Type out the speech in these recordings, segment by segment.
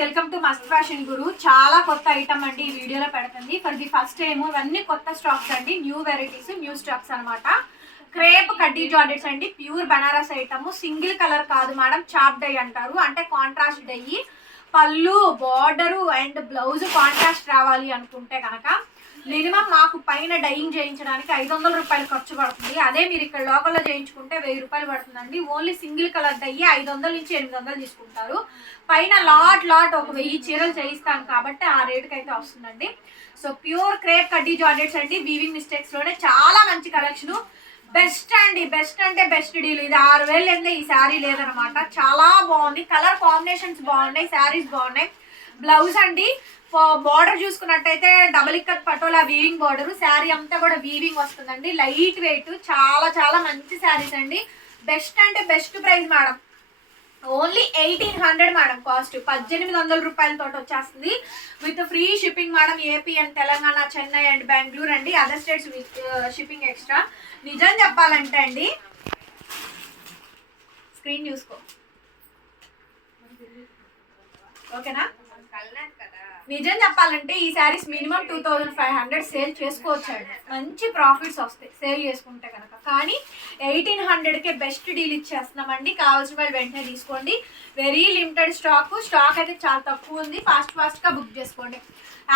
Welcome to must fashion guru. చాలా కొత్త item అండి ఈ వీడియోలో పెడుతుంది. ఫర్ ది ఫస్ట్ టైం ఇవన్నీ కొత్త స్టాక్స్ అండి. న్యూ వెరైటీస్ న్యూ స్టాక్స్ అనమాట క్రేప్ కడ్డీ జాడెట్స్ అండి. Pure Banaras item single colour కాదు మేడం చాప్ డై అంటారు. అంటే కాంట్రాస్ట్ డై పళ్ళు బార్డరు అండ్ బ్లౌజ్ కాంట్రాస్ట్ రావాలి అనుకుంటే కనుక మినిమం మాకు పైన డైయింగ్ చేయించడానికి ఐదు వందల రూపాయలు ఖర్చు పడుతుంది. అదే మీరు ఇక్కడ లోకల్లో చేయించుకుంటే వెయ్యి రూపాయలు పడుతుందండి. ఓన్లీ సింగిల్ కలర్ డయ్యి ఐదు వందల నుంచి ఎనిమిది వందలు తీసుకుంటారు. పైన లాట్ లాట్ ఒక వెయ్యి చీరలు చేయిస్తాం కాబట్టి ఆ రేటుకి అయితే వస్తుందండి. సో ప్యూర్ క్రేప్ కడ్డీ జార్డెట్స్ అండి. వీవింగ్ మిస్టేక్స్లోనే చాలా మంచి కలెక్షన్. బెస్ట్ అండి. బెస్ట్ అంటే బెస్ట్ డీల్. ఇది ఆరు వేలు లేదా ఈ శారీ లేదనమాట. చాలా బాగుంది. కలర్ కాంబినేషన్స్ బాగున్నాయి శారీస్ బాగున్నాయి. బ్లౌజ్ అండి. బార్డర్ చూసుకున్నట్టయితే double ikat patola weaving border sari అంతా కూడా వీవింగ్ వస్తుందండి. లైట్ వెయిట్ చాలా చాలా మంచి శారీస్ అండి. బెస్ట్ అంటే best price madam only eighteen hundred madam cost పద్దెనిమిది వందల రూపాయలతో వచ్చేస్తుంది. With free shipping madam AP and Telangana Chennai and Bengaluru అండి. Other states with shipping extra నిజం చెప్పాలంటే అండి స్క్రీన్ చూసుకో. ఓకేనా? నిజం చెప్పాలంటే ఈ sarees minimum two thousand five hundred sale చేసుకోవచ్చు అండి మంచి ప్రాఫిట్స్ వస్తాయి సేల్ చేసుకుంటే కనుక. కానీ ఎయిటీన్ హండ్రెడ్కే బెస్ట్ డీల్ ఇచ్చేస్తున్నామండి. కావాల్సిన వాళ్ళు వెంటనే తీసుకోండి. Very limited stock. స్టాక్ అయితే చాలా తక్కువ ఉంది. ఫాస్ట్ ఫాస్ట్గా బుక్ చేసుకోండి.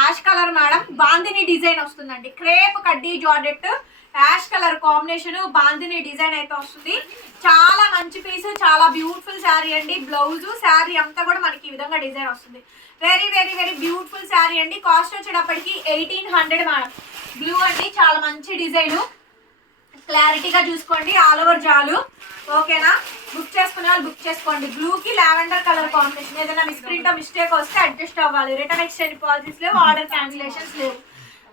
Ash colour madam bandhani design వస్తుందండి. క్రేప్ కడ్డీ georgette ash colour combination bandhani design అయితే వస్తుంది. చాలా మంచి పీస్ చాలా బ్యూటిఫుల్ శారీ అండి. బ్లౌజ్ శారీ అంతా కూడా మనకి ఈ విధంగా డిజైన్ వస్తుంది. Very very very beautiful sari అండి. కాస్ట్ వచ్చేటప్పటికి ఎయిటీన్ హండ్రెడ్ మేడం. బ్లూ అండి చాలా మంచి డిజైన్. క్లారిటీగా చూసుకోండి ఆల్ ఓవర్ జాలు. ఓకేనా? బుక్ చేసుకునే వాళ్ళు బుక్ చేసుకోండి. బ్లూకి లావెండర్ కలర్ కాంబినేషన్. ఏదైనా మిస్ప్రింట్ మిస్టేక్ వస్తే అడ్జస్ట్ అవ్వాలి. రిటర్న్ ఎక్స్చేంజ్ పాలసీస్ లేవు ఆర్డర్ క్యాన్సిలేషన్స్ లేవు.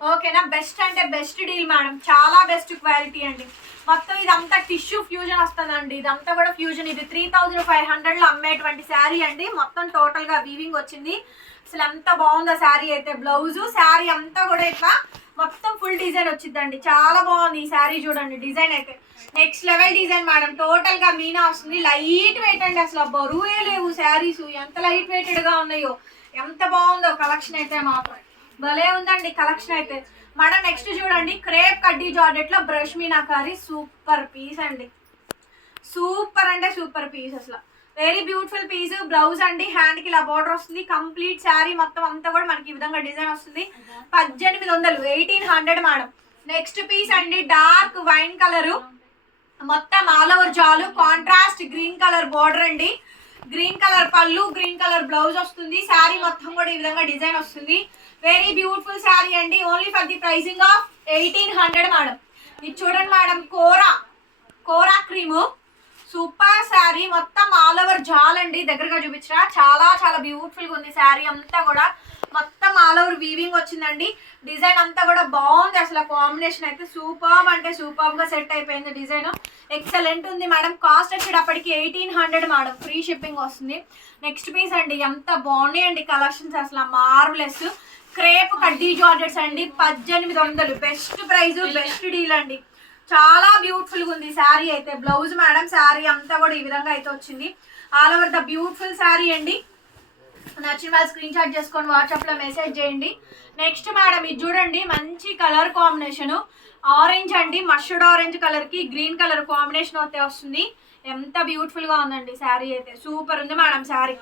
ఓకేనా? బెస్ట్ అంటే బెస్ట్ డీల్ మేడం. చాలా బెస్ట్ క్వాలిటీ అండి. మొత్తం ఇదంతా టిష్యూ ఫ్యూజన్ వస్తుందండి. ఇదంతా కూడా ఫ్యూజన్. ఇది త్రీ థౌజండ్ ఫైవ్ హండ్రెడ్లో అమ్మేటువంటి శారీ అండి. మొత్తం టోటల్గా వీవింగ్ వచ్చింది. అసలు ఎంత బాగుందో శారీ అయితే. బ్లౌజు శారీ అంతా కూడా ఇట్లా మొత్తం ఫుల్ డిజైన్ వచ్చిందండి చాలా బాగుంది ఈ శారీ చూడండి. డిజైన్ అయితే. Next level design madam. టోటల్గా మీనా వస్తుంది. లైట్ వెయిట్ అండి అసలు. బరువే లేవు శారీస్. ఎంత లైట్ వెయిటెడ్గా ఉన్నాయో. ఎంత బాగుందో కలెక్షన్ అయితే మాత్రం. భలే ఉందండి కలెక్షన్ అయితే. మన నెక్స్ట్ చూడండి క్రేప్ కడ్డీ జార్డెట్లో బ్రష్ మీనాకారి సూపర్ పీస్ అండి. సూపర్ అంటే సూపర్ పీస్ అసలు. వెరీ బ్యూటిఫుల్ పీస్ బ్లౌజ్ అండి హ్యాండ్కి ఇలా బోర్డర్ వస్తుంది. కంప్లీట్ శారీ మొత్తం అంతా కూడా మనకి ఈ విధంగా డిజైన్ వస్తుంది. పద్దెనిమిది వందలు eighteen hundred madam next piece అండి డార్క్ వైన్ కలర్ మొత్తం ఆల్ ఓవర్ జాలు. కాంట్రాస్ట్ గ్రీన్ కలర్ బార్డర్ అండి. గ్రీన్ కలర్ పళ్ళు గ్రీన్ కలర్ బ్లౌజ్ వస్తుంది. శారీ మొత్తం కూడా ఈ విధంగా డిజైన్ వస్తుంది. వెరీ బ్యూటిఫుల్ శారీ అండి. Only for the pricing of eighteen hundred madam ఇది చూడండి madam kora kora cream super sari మొత్తం ఆల్ ఓవర్ జాల్ అండి దగ్గరగా చూపించిన. చాలా చాలా బ్యూటిఫుల్గా ఉంది శారీ అంతా కూడా. మొత్తం ఆల్ ఓవర్ వీవింగ్ వచ్చిందండి. డిజైన్ అంతా కూడా బాగుంది అసలు కాంబినేషన్ అయితే. సూపర్ అంటే సూపర్గా సెట్ అయిపోయింది డిజైన్. ఎక్సలెంట్ ఉంది మేడం. కాస్ట్ వచ్చేటప్పటికి eighteen hundred madam. Free shipping వస్తుంది. నెక్స్ట్ పీస్ అండి ఎంత బాగున్నాయండి కలెక్షన్స్ అసలు మార్వలెస్ క్రేప్ కడ్డీ జార్జెట్స్ అండి పద్దెనిమిది వందలు. బెస్ట్ ప్రైజ్ బెస్ట్ డీల్ అండి. చాలా బ్యూటిఫుల్గా ఉంది శారీ అయితే. బ్లౌజ్ మేడం శారీ అంతా కూడా ఈ విధంగా అయితే వచ్చింది. All over the beautiful sari అండి. నచ్చిన వాళ్ళు స్క్రీన్ షాట్ చేసుకొని వాట్సాప్లో మెసేజ్ చేయండి. నెక్స్ట్ మేడం ఇది చూడండి మంచి కలర్ కాంబినేషన్ ఆరెంజ్ అండి మస్టర్డ్ ఆరెంజ్ కలర్కి గ్రీన్ కలర్ కాంబినేషన్ అయితే వస్తుంది. ఎంత బ్యూటిఫుల్గా ఉందండి శారీ అయితే. సూపర్ ఉంది మేడం శారీ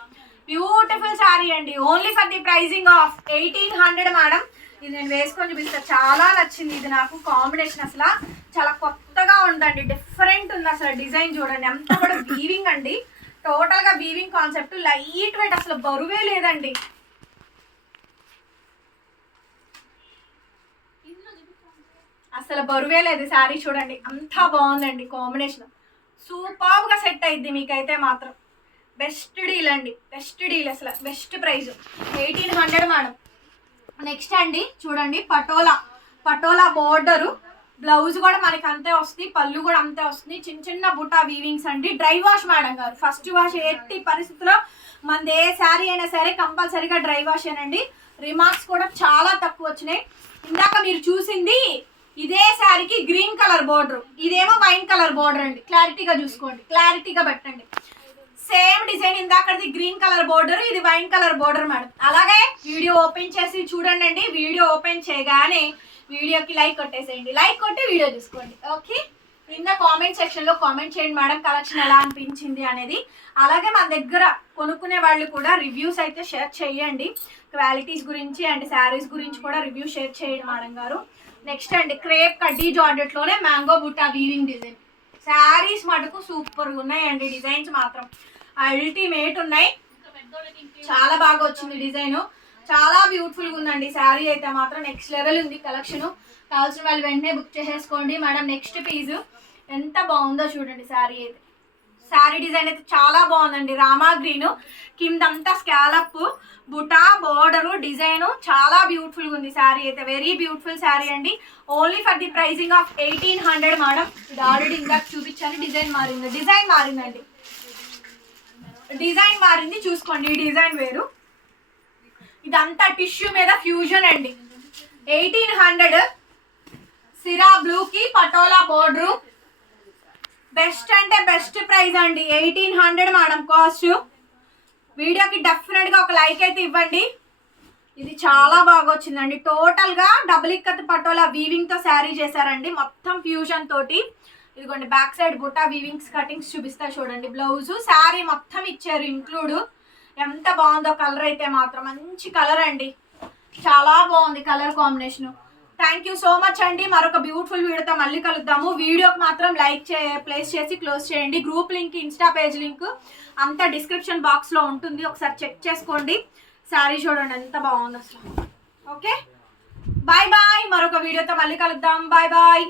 బ్యూటిఫుల్ శారీ అండి. Only for the pricing of eighteen hundred madam ఇది నేను వేసుకొని చూపిస్తా. చాలా నచ్చింది ఇది నాకు. కాంబినేషన్ అసలు చాలా కొత్తగా ఉందండి డిఫరెంట్ ఉంది అసలు డిజైన్ చూడండి. అంతా కూడా వీవింగ్ అండి. టోటల్గా వీవింగ్ కాన్సెప్ట్ లైట్ వెయిట్ అసలు బరువే లేదండి. అసలు బరువే లేదు శారీ చూడండి. అంతా బాగుందండి కాంబినేషన్ సూపర్గా సెట్ అయింది మీకైతే మాత్రం. బెస్ట్ డీల్ అండి. బెస్ట్ డీల్ అసలు. Best price eighteen hundred madam next అండి చూడండి పటోలా. పటోలా బోర్డరు బ్లౌజ్ కూడా మనకి అంతే వస్తుంది పళ్ళు కూడా అంతే వస్తుంది. చిన్న చిన్న బుటా వీవింగ్స్ అండి. డ్రై వాష్ మేడం గారు. ఫస్ట్ వాష్ ఎట్టి పరిస్థితిలో మనది ఏ శారీ అయినా సరే కంపల్సరీగా డ్రై వాష్ ఏనండి. రిమార్క్స్ కూడా చాలా తక్కువ వచ్చినాయి. ఇందాక మీరు చూసింది ఇదే శారీకి గ్రీన్ కలర్ బోర్డర్ ఇదేమో వైన్ కలర్ బోర్డర్ అండి. క్లారిటీగా చూసుకోండి. క్లారిటీగా పెట్టండి. సేమ్ డిజైన్ ఇందాకది గ్రీన్ కలర్ బోర్డర్ ఇది వైన్ కలర్ బోర్డర్ మేడం. అలాగే వీడియో ఓపెన్ చేసి చూడండి వీడియో ఓపెన్ చేయగానే వీడియోకి లైక్ కొట్టేసేయండి. లైక్ కొట్టి వీడియో చూసుకోండి. ఓకే? కింద కామెంట్ సెక్షన్లో కామెంట్ చేయండి మేడం కలెక్షన్ ఎలా అనిపించింది అనేది. అలాగే మన దగ్గర కొనుక్కునే వాళ్ళు కూడా రివ్యూస్ అయితే షేర్ చేయండి. క్వాలిటీస్ గురించి అండ్ శారీస్ గురించి కూడా రివ్యూ షేర్ చేయండి మేడం గారు. నెక్స్ట్ అండి క్రేప్ కడ్డీ georgette mango butta weaving design. Saris మటుకు సూపర్గా ఉన్నాయండి డిజైన్స్ మాత్రం. అల్టిమేట్ ఉన్నాయి. చాలా బాగా వచ్చింది డిజైన్. చాలా బ్యూటిఫుల్గా ఉందండి. శారీ అయితే మాత్రం నెక్స్ట్ లెవెల్ ఉంది కలెక్షన్ కావాల్సిన వాళ్ళు వెంటనే బుక్ చేసేసుకోండి. మేడం నెక్స్ట్ పీజు ఎంత బాగుందో చూడండి శారీ అయితే. శారీ డిజైన్ అయితే చాలా బాగుందండి. రామా గ్రీన్ కిందంతా స్కాలప్ బుటా బోర్డర్ డిజైన్ చాలా బ్యూటిఫుల్గా ఉంది శారీ అయితే. వెరీ బ్యూటిఫుల్ శారీ అండి. Only for the pricing of eighteen hundred madam ఇది ఆల్రెడీ ఇందాక చూపించాను డిజైన్ మారింది. డిజైన్ మారిందండి. డిజైన్ మారింది. చూసుకోండి. ఈ డిజైన్ వేరు. ఇదంతా టిష్యూ మీద ఫ్యూజన్ అండి. ఎయిటీన్ హండ్రెడ్ సిరా బ్లూకి పటోలా బోర్డరు బెస్ట్ అంటే బెస్ట్ ప్రైస్ అండి. Eighteen hundred madam cost. వీడియోకి డెఫినెట్గా ఒక లైక్ అయితే ఇవ్వండి. ఇది చాలా బాగా వచ్చిందండి. టోటల్గా డబుల్ ఇక్కత్ పటోలా వీవింగ్తో శారీ చేశారండి. మొత్తం ఫ్యూజన్ తోటి. ఇదిగోండి బ్యాక్ సైడ్ బుట్టా వీవింగ్స్ కటింగ్స్ చూపిస్తా చూడండి. బ్లౌజు శారీ మొత్తం ఇచ్చారు ఇంక్లూడ్. ఎంత బాగుందో కలర్ అయితే మాత్రం మంచి కలర్ అండి. చాలా బాగుంది colour combination. Thank you so much అండి. మరొక బ్యూటిఫుల్ వీడియోతో మళ్ళీ కలుద్దాము. వీడియోకి మాత్రం లైక్ చే ప్లేస్ చేసి క్లోజ్ చేయండి. Group link insta page link అంతా డిస్క్రిప్షన్ బాక్స్లో ఉంటుంది. ఒకసారి చెక్ చేసుకోండి. శారీ చూడండి ఎంత బాగుంది అసలు. ఓకే బాయ్ బాయ్ మరొక వీడియోతో మళ్ళీ కలుద్దాం. Bye bye